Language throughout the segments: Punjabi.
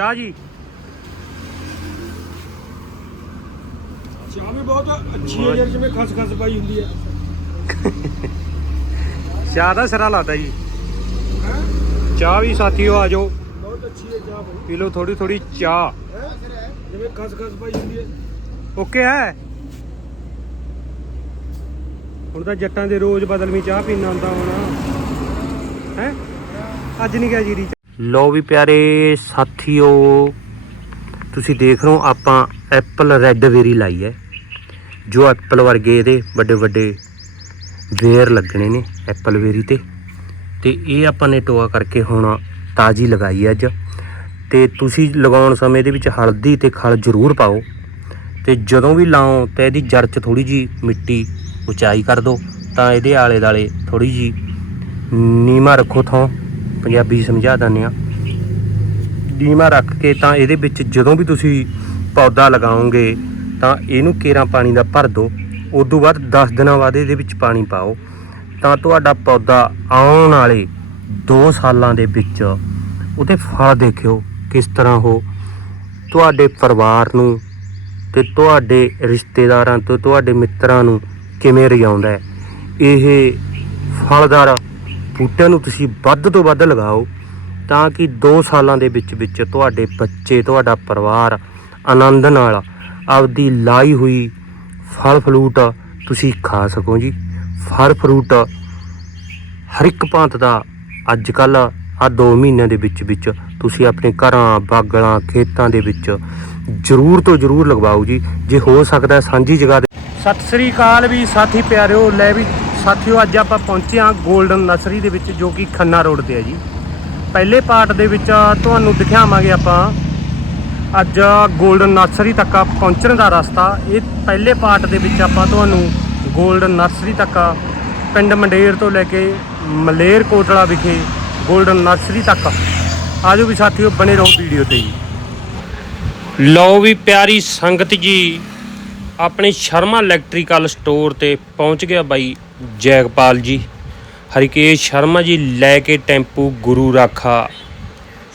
ਚਾਹ ਜੀ। ਚਾਹ ਵੀ ਬਹੁਤ ਅੱਛੀ ਹੈ ਯਾਰ ਜਿਵੇਂ ਖਸ ਖਸ ਪਾਈ ਹੁੰਦੀ ਹੈ। ਚਾਹ ਦਾ ਸਿਰਾ ਲਾਦਾ ਜੀ। ਹੈਂ? ਚਾਹ ਵੀ ਸਾਥੀਓ ਆ ਜਾਓ। ਬਹੁਤ ਅੱਛੀ ਹੈ ਚਾਹ ਪੀ ਲਓ ਥੋੜੀ ਥੋੜੀ ਚਾਹ? ਜਿਵੇਂ ਖਸ ਖਸ ਪਾਈ ਹੁੰਦੀ ਹੈ। ਓਕੇ ਹੈ। ਹੁਣ ਤਾਂ ਜੱਟਾਂ ਦੇ ਰੋਜ਼ ਬਦਲਵੀਂ ਚਾਹ ਪੀਣਾ ਹੁੰਦਾ ਹੋਣਾ ਹੈ? ਅੱਜ ਨਹੀਂ ਗਿਆ ਜੀਰੀ ਲੋ ਵੀ ਪਿਆਰੇ ਸਾਥੀਓ, ਤੁਸੀਂ ਦੇਖ ਰਹੇ ਹੋ, ਆਪਾਂ ਐਪਲ ਰੈੱਡ ਵੇਰੀ ਲਾਈ ਹੈ, ਜੋ ਐਪਲ ਵਰਗੇ ਇਹਦੇ ਵੱਡੇ ਵੱਡੇ ਵੇਰ ਲੱਗਣੇ ਨੇ ਐਪਲ ਵੇਰੀ ਤੇ। ਤੇ ਇਹ ਆਪਾਂ ਨੇ ਟੋਆ ਕਰਕੇ ਹੁਣ ਤਾਜ਼ੀ ਲਗਾਈ ਹੈ ਅੱਜ। ਤੇ ਤੁਸੀਂ ਲਗਾਉਣ ਸਮੇਂ ਇਹਦੇ ਵਿੱਚ ਹਲਦੀ ਤੇ ਖਲ ਜ਼ਰੂਰ ਪਾਓ। ਤੇ ਜਦੋਂ ਵੀ ਲਾਓ ਤੇ ਇਹਦੀ ਜੜ 'ਚ ਥੋੜੀ ਜੀ ਮਿੱਟੀ ਉਚਾਈ ਕਰ ਦਿਓ, ਤਾਂ ਇਹਦੇ ਆਲੇ ਦਾਲੇ ਥੋੜੀ ਜੀ ਨੀਮਾ ਰੱਖੋ ਥਾਂ। ਪੰਜਾਬੀ ਸਮਝਾ ਦਿੰਦੇ ਆ ਨੀਮਾ ਰੱਖ ਕੇ ਤਾਂ ਇਹਦੇ ਵਿੱਚ ਜਦੋਂ ਵੀ ਤੁਸੀਂ ਪੌਦਾ ਲਗਾਓਗੇ, ਤਾਂ ਇਹਨੂੰ ਕੇਰਾਂ ਪਾਣੀ ਦਾ ਭਰ ਦਿਓ। ਉਸ ਤੋਂ ਬਾਅਦ 10 ਦਿਨਾਂ ਬਾਅਦ ਇਹਦੇ ਵਿੱਚ ਪਾਣੀ ਪਾਓ। ਤਾਂ ਤੁਹਾਡਾ ਪੌਦਾ ਆਉਣ ਵਾਲੇ 2 ਸਾਲਾਂ ਦੇ ਵਿੱਚ ਉਹਦੇ ਫਲ ਦੇਖਿਓ ਕਿਸ ਤਰ੍ਹਾਂ ਹੋ। ਤੁਹਾਡੇ ਪਰਿਵਾਰ ਨੂੰ ਤੇ ਤੁਹਾਡੇ ਰਿਸ਼ਤੇਦਾਰਾਂ ਤੋਂ, ਤੁਹਾਡੇ ਮਿੱਤਰਾਂ ਨੂੰ ਕਿਵੇਂ ਰਜਾਉਂਦਾ ਹੈ। ਇਹ ਫਲਦਾਰ ਬੂਟਿਆਂ ਨੂੰ ਤੁਸੀਂ ਵੱਧ ਤੋਂ ਵੱਧ ਲਗਾਓ ਤਾਂ ਕਿ 2 ਸਾਲਾਂ ਦੇ ਵਿੱਚ ਵਿੱਚ ਤੁਹਾਡੇ ਬੱਚੇ, ਤੁਹਾਡਾ ਪਰਿਵਾਰ ਆਨੰਦ ਨਾਲ ਆਪਦੀ ਲਾਈ ਹੋਈ ਫਲ ਫਲੂਟ ਤੁਸੀਂ ਖਾ ਸਕੋ ਜੀ। ਫਲ ਫਰੂਟ ਹਰ ਇੱਕ ਭਾਂਤ ਦਾ ਅੱਜ ਕੱਲ ਆ 2 ਮਹੀਨਿਆਂ ਦੇ ਵਿੱਚ ਵਿੱਚ ਤੁਸੀਂ ਆਪਣੇ ਘਰਾਂ, ਬਾਗਲਾਂ, ਖੇਤਾਂ ਦੇ ਵਿੱਚ ਜ਼ਰੂਰ ਤੋਂ ਜ਼ਰੂਰ ਲਗਵਾਓ ਜੀ। ਜੇ ਹੋ ਸਕਦਾ ਸਾਂਝੀ ਜਗ੍ਹਾ ਦੇ ਸਤਿ ਸ੍ਰੀ ਅਕਾਲ ਵੀ ਸਾਥੀ ਪਿਆਰਿਓ, ਲੈ ਵੀ ਸਾਥੀਓ, ਅੱਜ ਆਪਾਂ ਪਹੁੰਚੇ ਹਾਂ ਗੋਲਡਨ ਨਰਸਰੀ ਦੇ ਵਿੱਚ, ਜੋ ਕਿ ਖੰਨਾ ਰੋਡ ਤੇ ਹੈ ਜੀ। ਪਹਿਲੇ ਪਾਰਟ ਦੇ ਵਿੱਚ ਤੁਹਾਨੂੰ ਦਿਖਾਵਾਂਗੇ ਆਪਾਂ ਅੱਜ ਗੋਲਡਨ ਨਰਸਰੀ ਤੱਕ ਪਹੁੰਚਣ ਦਾ ਰਸਤਾ। ਇਹ ਪਹਿਲੇ ਪਾਰਟ ਦੇ ਵਿੱਚ ਆਪਾਂ ਤੁਹਾਨੂੰ ਗੋਲਡਨ ਨਰਸਰੀ ਤੱਕ ਪਿੰਡ ਮੰਡੇਰ ਤੋਂ ਲੈ ਕੇ ਮਲੇਰ ਕੋਟਲਾ ਵਿਖੇ ਗੋਲਡਨ ਨਰਸਰੀ ਤੱਕ ਆਜੋ ਵੀ ਸਾਥੀਓ, ਬਣੇ ਰਹੋ ਵੀਡੀਓ ਤੇ ਜੀ। ਲਓ ਵੀ ਪਿਆਰੀ ਸੰਗਤ ਜੀ, ਆਪਣੇ ਸ਼ਰਮਾ ਇਲੈਕਟ੍ਰੀਕਲ ਸਟੋਰ ਤੇ ਪਹੁੰਚ ਗਿਆ ਬਾਈ। ਜੈਗਪਾਲ ਜੀ, ਹਰੀਕੇਸ਼ ਸ਼ਰਮਾ ਜੀ ਲੈ ਕੇ ਟੈਂਪੂ ਗੁਰੂ ਰਾਖਾ,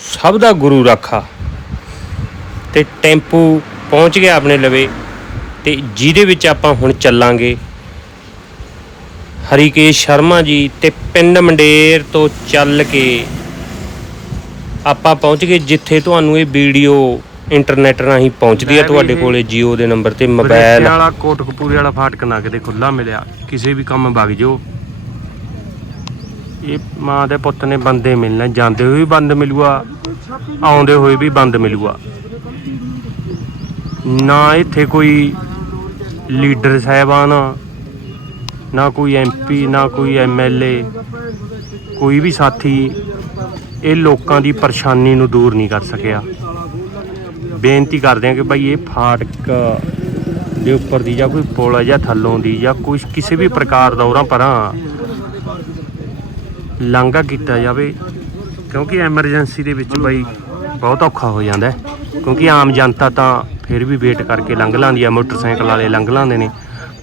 ਸਭ ਦਾ ਗੁਰੂ ਰਾਖਾ। ਤੇ ਟੈਂਪੂ ਪਹੁੰਚ ਗਿਆ ਆਪਣੇ ਲਵੇ ਤੇ ਜਿਹਦੇ ਵਿੱਚ ਆਪਾਂ ਹੁਣ ਚੱਲਾਂਗੇ। ਹਰੀਕੇਸ਼ ਸ਼ਰਮਾ ਜੀ ਤੇ ਪਿੰਡ ਮੰਡੇਰ ਤੋਂ ਚੱਲ ਕੇ ਆਪਾਂ ਪਹੁੰਚ ਗਏ, ਜਿੱਥੇ ਤੁਹਾਨੂੰ ਇਹ ਵੀਡੀਓ ਇੰਟਰਨੈਟ ਰਾਹੀਂ ਪਹੁੰਚਦੀ ਹੈ ਤੁਹਾਡੇ ਕੋਲੇ Jio ਦੇ ਨੰਬਰ ਤੇ ਮੋਬਾਈਲ ਵਾਲਾ ਕੋਟਕਪੂਰੇ ਵਾਲਾ ਫਾਟਕ ਨਾ ਕਿਤੇ ਖੁੱਲਾ ਮਿਲਿਆ ਕਿਸੇ ਵੀ ਕੰਮ ਵਗ ਜਾਓ। ਇਹ ਮਾਂ ਦੇ ਪੁੱਤ ਨੇ ਬੰਦੇ ਮਿਲਣਾ ਜਾਂਦੇ ਹੋਏ ਵੀ ਬੰਦ ਮਿਲੂਗਾ ਆਉਂਦੇ ਹੋਏ ਵੀ ਬੰਦ ਮਿਲੂਗਾ ਨਾ ਇੱਥੇ ਕੋਈ ਲੀਡਰ ਸਾਹਿਬਾਨ ਨਾ ਕੋਈ ਐਮਪੀ ਨਾ ਕੋਈ ਐਮਐਲਏ ਕੋਈ ਵੀ ਸਾਥੀ ਇਹ ਲੋਕਾਂ ਦੀ ਪਰੇਸ਼ਾਨੀ ਨੂੰ ਦੂਰ ਨਹੀਂ ਕਰ ਸਕਿਆ। ਬੇਨਤੀ ਕਰਦੇ ਹਾਂ ਕਿ ਭਾਈ ਇਹ ਫਾਟਕ ਦੇ ਉੱਪਰ ਦੀ ਜਾਂ ਕੋਈ ਪੁਲ ਜਾਂ ਥੱਲੋਂ ਦੀ ਜਾਂ ਕੋਈ ਕਿਸੇ ਵੀ ਪ੍ਰਕਾਰ ਦਾ ਉਰਾਂ ਪਰਾਂ ਲਾਂਘਾ ਕੀਤਾ ਜਾਵੇ, ਕਿਉਂਕਿ ਐਮਰਜੈਂਸੀ ਦੇ ਵਿੱਚ ਬਾਈ ਬਹੁਤ ਔਖਾ ਹੋ ਜਾਂਦਾ ਹੈ, ਕਿਉਂਕਿ ਆਮ ਜਨਤਾ ਤਾਂ ਫਿਰ ਵੀ ਵੇਟ ਕਰਕੇ ਲੰਘ ਲਾਂਦੀ ਹੈ ਮੋਟਰਸਾਈਕਲ ਵਾਲੇ ਲੰਘ ਲਾਂਦੇ ਨੇ।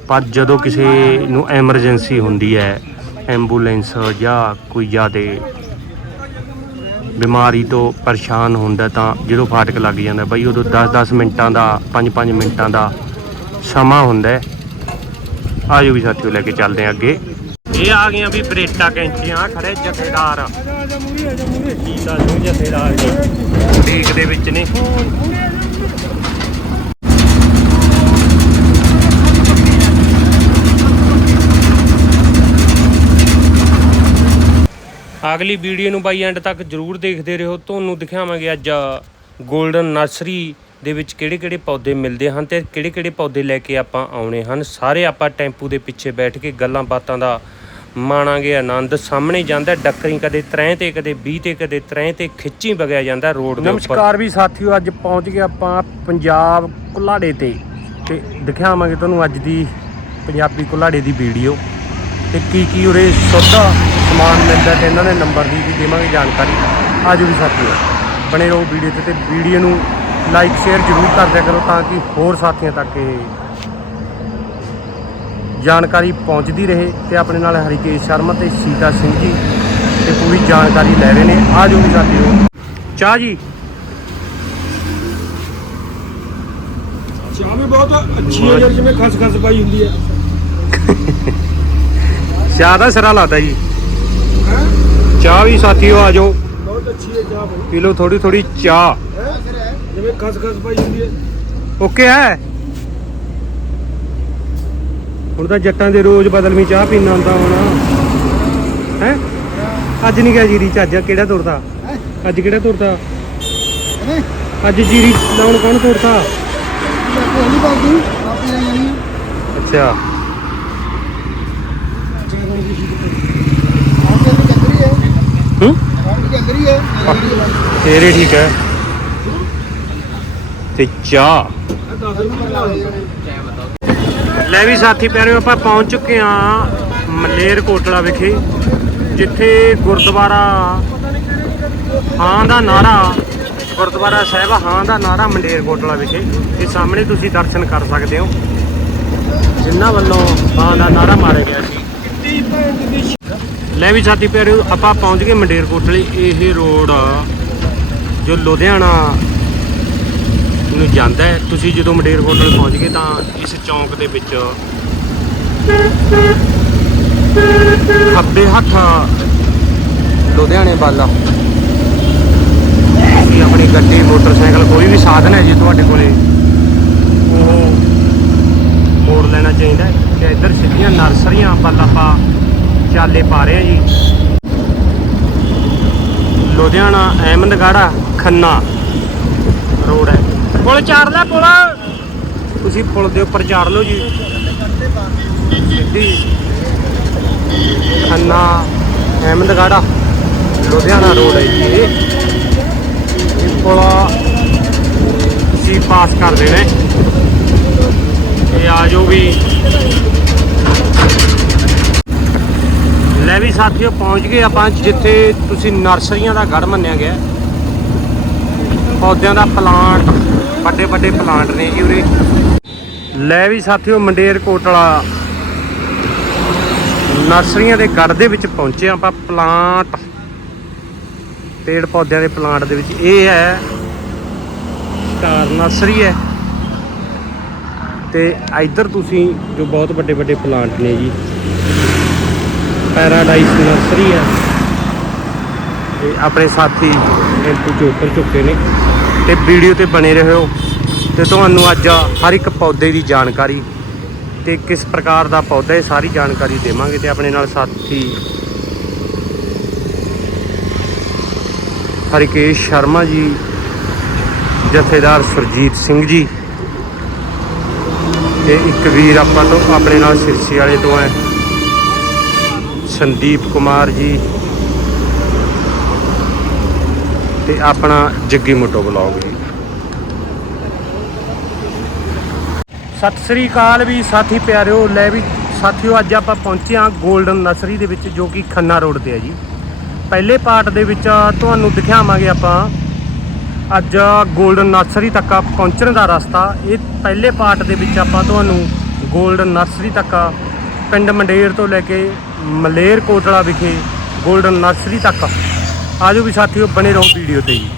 ਪਰ ਜਦੋਂ ਕਿਸੇ ਨੂੰ ਐਮਰਜੈਂਸੀ ਹੁੰਦੀ ਹੈ, ਐਂਬੂਲੈਂਸ ਜਾਂ ਕੋਈ ਜ਼ਿਆਦਾ ਬਿਮਾਰੀ ਤੋਂ ਪਰੇਸ਼ਾਨ ਹੁੰਦਾ ਤਾਂ ਜਦੋਂ ਫਾਟਕ ਲੱਗ ਜਾਂਦਾ ਬਾਈ ਉਦੋਂ 10-10 ਮਿੰਟਾਂ ਦਾ 5-5 ਮਿੰਟਾਂ ਦਾ ਸਮਾਂ ਹੁੰਦਾ ਆਜੋ ਵੀ ਸਾਥੀਓ ਲੈ ਕੇ ਚੱਲਦੇ ਹਾਂ ਅੱਗੇ। ਇਹ ਆ ਗਈਆਂ ਵੀ ਬਰੇਟਾ ਕੈਂਚੀਆਂ ਖੜੇ ਜਥੇਦਾਰ। ਆ ਜਾ ਮੂਰੀ ਆ ਜਾ ਮੂਰੀ ਕੀ ਦੱਸੋ ਜਥੇਦਾਰ ਡੀਕ ਦੇ ਵਿੱਚ ਨੇ। ਅਗਲੀ ਵੀਡੀਓ ਨੂੰ ਬਾਈ ਐਂਡ ਤੱਕ ਜਰੂਰ ਦੇਖਦੇ ਰਹੋ। ਤੁਹਾਨੂੰ ਦਿਖਾਵਾਂਗੇ ਅੱਜ 골ਡਨ ਨਰਸਰੀ ਦੇ ਵਿੱਚ ਕਿਹੜੇ-ਕਿਹੜੇ ਪੌਦੇ ਮਿਲਦੇ ਹਨ ਤੇ ਕਿਹੜੇ-ਕਿਹੜੇ ਪੌਦੇ ਲੈ ਕੇ ਆਪਾਂ ਆਉਣੇ ਹਨ। ਸਾਰੇ ਆਪਾਂ ਟੈਂਪੂ ਦੇ ਪਿੱਛੇ ਬੈਠ ਕੇ ਗੱਲਾਂ ਬਾਤਾਂ ਦਾ ਮਾਣਾਂਗੇ, ਆਨੰਦ। ਸਾਹਮਣੇ ਜਾਂਦਾ ਡੱਕਰੀ, ਕਦੇ ਤਰ੍ਹਾਂ ਤੇ, ਕਦੇ 20 ਤੇ, ਕਦੇ ਤਰ੍ਹਾਂ ਤੇ ਖਿੱਚੀ ਵਗਿਆ ਜਾਂਦਾ ਰੋਡ ਦੇ ਉੱਪਰ। ਨਮਸਕਾਰ ਵੀ ਸਾਥੀਓ, ਅੱਜ ਪਹੁੰਚ ਗਏ ਆਪਾਂ ਪੰਜਾਬ ਕੁਲਾੜੇ ਤੇ। ਤੇ ਦਿਖਾਵਾਂਗੇ ਤੁਹਾਨੂੰ ਅੱਜ ਦੀ ਪੰਜਾਬੀ ਕੁਲਾੜੇ ਦੀ ਵੀਡੀਓ। ਤੇ ਕੀ ਕੀ ਉਰੇ ਸੁੱਧ ਸਮਾਨ ਮਿਲਦਾ ਤੇ ਇਹਨਾਂ ਦੇ ਨੰਬਰ ਦੀ ਵੀ ਦੇਵਾਂਗੇ ਜਾਣਕਾਰੀ। ਆਜੋ ਵੀ ਸਾਥੀਓ ਬਣੇ ਰਹੋ ਵੀਡੀਓ ਤੇ ਤੇ ਵੀਡੀਓ ਨੂੰ ਲਾਈਕ ਸ਼ੇਅਰ ਜ਼ਰੂਰ ਕਰ ਦਿਆ ਕਰੋ ਤਾਂ ਕਿ ਹੋਰ ਸਾਥੀਆਂ ਤੱਕ ਇਹ ਜਾਣਕਾਰੀ ਪਹੁੰਚਦੀ ਰਹੇ ਤੇ ਆਪਣੇ ਨਾਲ ਹਰੀਕੇਸ਼ ਸ਼ਰਮਾ ਤੇ ਸੀਤਾ ਸਿੰਘ ਜੀ ਤੇ ਪੂਰੀ ਜਾਣਕਾਰੀ ਲੈ ਰਹੇ ਨੇ। ਆਜੋ ਵੀ ਸਾਥੀਓ। ਚਾਹ ਜੀ। ਚਾਹ ਵੀ ਬਹੁਤ ਅੱਛੀ ਹੈ ਯਾਰ ਜਿਵੇਂ ਖਸਖਸ ਪਾਈ ਹੁੰਦੀ ਹੈ। ਚਾਹ ਦਾ ਸਿਰਾ ਲਾਤਾ ਜੀ। ਚਾਹ ਵੀ ਸਾਥੀਓ ਆ ਜਾਓ। ਬਹੁਤ ਅੱਛੀ ਹੈ ਚਾਹ ਭਾਈ ਪੀ ਲਓ ਥੋੜੀ ਥੋੜੀ ਚਾਹ। ਜਿਵੇਂ ਖਸਖਸ ਪਾਈ ਹੁੰਦੀ ਹੈ। ਓਕੇ ਹੈ? ਹੁਣ ਤਾਂ ਜੱਟਾਂ ਦੇ ਰੋਜ਼ ਬਦਲਵੀਂ ਚਾਹ ਪੀਣਾ ਹੁੰਦਾ ਹੋਣਾ। ਹੈ? ਅੱਜ ਨਹੀਂ ਗਿਆ ਜੀਰੀ ਚ ਅੱਜ ਕਿਹੜਾ ਤੁਰਦਾ? ਅੱਜ ਕਿਹੜਾ ਤੁਰਦਾ? ਅੱਜ ਜੀਰੀ ਲਾਉਣ ਕੌਣ ਤੁਰਦਾ? ਪਹਿਲੀ ਹੈ? ਠੀਕ ਹੈ। ਤੇ ਚਾਹ ਲੈ ਵੀ ਸਾਥੀ ਪਿਆਰਿਓ ਆਪਾਂ ਪਹੁੰਚ ਚੁੱਕੇ ਹਾਂ ਮਲੇਰ ਕੋਟਲਾ ਵਿਖੇ ਜਿੱਥੇ ਗੁਰਦੁਆਰਾ ਹਾਂ ਦਾ ਨਾਰਾ ਗੁਰਦੁਆਰਾ ਸਾਹਿਬ ਹਾਂ ਦਾ ਨਾਰਾ ਮੰਡੇਰ ਕੋਟਲਾ ਵਿਖੇ। ਇਹ ਸਾਹਮਣੇ ਤੁਸੀਂ ਦਰਸ਼ਨ ਕਰ ਸਕਦੇ ਹੋ। ਜਿਨ੍ਹਾਂ ਵੱਲੋਂ ਹਾਂ ਦਾ ਨਾਰਾ ਮਾਰਿਆ ਗਿਆ ਲੈ ਵੀ ਸਾਥੀ ਪਿਆਰਿਓ, ਆਪਾਂ ਪਹੁੰਚ ਗਏ ਮੰਡੇਰ ਕੋਟਲੇ ਇਹ ਰੋਡ ਜੋ ਲੁਧਿਆਣਾ ਨੂੰ ਜਾਂਦਾ ਹੈ। ਤੁਸੀਂ ਜਦੋਂ ਮੰਡੇਰ ਕੋਟਲੇ ਪਹੁੰਚ ਗਏ ਤਾਂ ਇਸ ਚੌਂਕ ਦੇ ਵਿੱਚ ਖੱਬੇ ਹੱਥ ਲੁਧਿਆਣੇ ਵੱਲ ਤੁਸੀਂ ਆਪਣੀ ਗੱਡੀ, ਮੋਟਰਸਾਈਕਲ ਕੋਈ ਵੀ ਸਾਧਨ ਹੈ ਜੇ ਤੁਹਾਡੇ ਕੋਲੇ, ਉਹ ਮੋੜ ਲੈਣਾ ਚਾਹੀਦਾ ਹੈ। ਤੇ ਇੱਧਰ ਸਿੱਧੀਆਂ ਨਰਸਰੀਆਂ ਵੱਲ ਆਪਾਂ ਚਾਲੇ ਪਾ ਰਹੇ ਹਾਂ ਜੀ। ਲੁਧਿਆਣਾ ਅਹਿਮਦਗੜ੍ਹ ਖੰਨਾ ਰੋਡ ਹੈ। ਪੁਲ ਚਾੜ ਲੈ ਪੁਲ। ਤੁਸੀਂ ਪੁਲ ਦੇ ਉੱਪਰ ਚਾੜ ਲਓ ਜੀ। ਸਿੱਧੀ ਖੰਨਾ ਅਹਿਮਦਗੜ੍ਹ ਲੁਧਿਆਣਾ ਰੋਡ ਹੈ ਜੀ ਇਹ। ਪੁਲ ਤੁਸੀਂ ਪਾਸ ਕਰ ਦੇਣਾ। ਇਹ ਆ ਜੋ ਵੀ ਲੈ ਸਾਥੀਓ, ਪਹੁੰਚ ਗਏ ਆਪਾਂ ਜਿੱਥੇ ਤੁਸੀਂ ਨਰਸਰੀਆਂ ਦਾ ਗੜ ਮੰਨਿਆ ਗਿਆ। ਪੌਦਿਆਂ ਦਾ ਪਲਾਂਟ, ਵੱਡੇ ਵੱਡੇ ਪਲਾਂਟ ਨੇ ਜੀ ਉਰੇ। ਲੈ ਵੀ ਸਾਥੀਓ, ਮੰਡੇਰ ਕੋਟਲਾ ਨਰਸਰੀਆਂ ਦੇ ਗੜ ਦੇ ਵਿੱਚ ਪਹੁੰਚੇ ਆਪਾਂ, ਪਲਾਂਟ। ਪੇੜ ਪੌਦਿਆਂ ਦੇ ਪਲਾਂਟ ਦੇ ਵਿੱਚ। ਇਹ ਹੈ, ਸਟਾਰ ਨਰਸਰੀ ਹੈ। ਤੇ ਇੱਧਰ ਤੁਸੀਂ, ਜੋ ਬਹੁਤ ਵੱਡੇ ਵੱਡੇ ਪਲਾਂਟ ਨੇ ਜੀ। ਪੈਰਾਡਾਈਸ ਨਰਸਰੀ ਹੈ। ਤੇ ਆਪਣੇ ਸਾਥੀ ਇੰਟੂ ਚ ਚੁੱਕੇ ਨੇ। ਤੇ ਵੀਡੀਓ ਤੇ ਬਣੇ ਰਹੋ। ਤੇ ਤੁਹਾਨੂੰ ਅੱਜ ਹਰ ਇੱਕ ਪੌਦੇ ਦੀ ਜਾਣਕਾਰੀ ਤੇ ਕਿਸ ਪ੍ਰਕਾਰ ਦਾ ਪੌਦਾ ਹੈ ਸਾਰੀ ਜਾਣਕਾਰੀ ਦੇਵਾਂਗੇ ਤੇ ਆਪਣੇ ਨਾਲ ਸਾਥੀ ਹਰਿਕੇਸ਼ ਸ਼ਰਮਾ ਜੀ, ਜਥੇਦਾਰ ਸੁਰਜੀਤ ਸਿੰਘ ਜੀ ਤੇ ਇੱਕ ਵੀਰ ਆਪਾਂ ਤੋਂ ਆਪਣੇ ਨਾਲ ਸਿਰਸੀ ਵਾਲੇ ਤੋਂ ਹੈ। ਸੰਦੀਪ ਕੁਮਾਰ ਜੀ ਤੇ ਆਪਣਾ ਜੱਗੀ ਮੋਟੋ ਬਲੌਗ ਜੀ। ਸਤਿ ਸ੍ਰੀ ਅਕਾਲ ਵੀ ਸਾਥੀ ਪਿਆਰਿਓ, ਲੈ ਵੀ ਸਾਥੀਓ, ਅੱਜ ਆਪਾਂ ਪਹੁੰਚੇ ਆ 골ਡਨ ਨਰਸਰੀ ਦੇ ਵਿੱਚ ਜੋ ਕਿ ਖੰਨਾ ਰੋਡ ਤੇ ਹੈ ਜੀ। ਪਹਿਲੇ ਪਾਰਟ ਦੇ ਵਿੱਚ ਤੁਹਾਨੂੰ ਦਿਖਾਵਾਂਗੇ ਆਪਾਂ ਅੱਜ ਗੋਲਡਨ ਨਰਸਰੀ ਤੱਕ ਪਹੁੰਚਣ ਦਾ ਰਸਤਾ। ਇਹ ਪਹਿਲੇ ਪਾਰਟ ਦੇ ਵਿੱਚ ਆਪਾਂ ਤੁਹਾਨੂੰ ਗੋਲਡਨ ਨਰਸਰੀ ਤੱਕ ਪਿੰਡ ਮੰਡੇਰ ਤੋਂ ਲੈ ਕੇ ਮਲੇਰ ਕੋਟਲਾ ਵਿਖੇ 골ਡਨ ਨਰਸਰੀ ਤੱਕ। ਆਜੋ ਵੀ ਸਾਥੀਓ ਬਣੇ ਰਹੋ ਵੀਡੀਓ ਤੇ ਜੀ